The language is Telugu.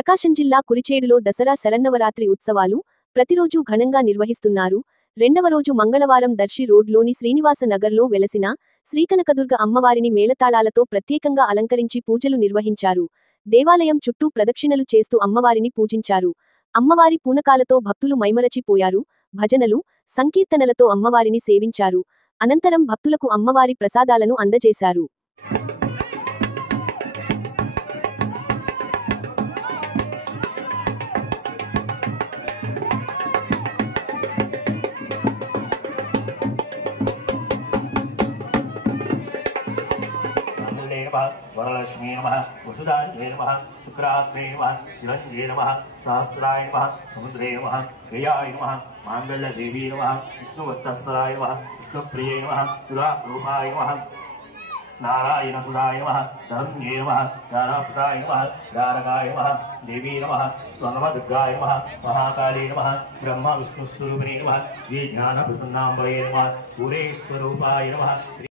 ప్రకాశం జిల్లా కురిచేడులో దసరా శరన్నవరాత్రి ఉత్సవాలు ప్రతిరోజు ఘనంగా నిర్వహిస్తున్నారు. రెండవ రోజు మంగళవారం దర్శి రోడ్లోని శ్రీనివాస నగర్లో వెలసిన శ్రీకనకదుర్గ అమ్మవారిని మేళతాళాలతో ప్రత్యేకంగా అలంకరించి పూజలు నిర్వహించారు. దేవాలయం చుట్టూ ప్రదక్షిణలు చేస్తూ అమ్మవారిని పూజించారు. అమ్మవారి పూనకాలతో భక్తులు మైమరచిపోయారు. భజనలు, సంకీర్తనలతో అమ్మవారిని సేవించారు. అనంతరం భక్తులకు అమ్మవారి ప్రసాదాలను అందజేశారు. वरलक्ष्मी नमः वसुधायै नमः शुक्रात्मे नमः हिरण्ये नमः सहस्राय नमः समुद्रे नमः प्रियाय नमः माङ्गल्यदेवी नमः विष्णुवत्सलाय नमः विष्णुप्रिये नमः सुरारूपाय नमः नारायणसुधाय नमः धर्म्ये नमः ज्ञानप्रदाय नमः द्वारकाय नमः देवी नमः स्वर्णमदुर्गाय नमः महाकाली नमः ब्रह्म विष्णुस्वरूपिणे नमः श्रीज्ञानप्रसन्नाम्बरे नमः पूरेश्वरूपाय नमः।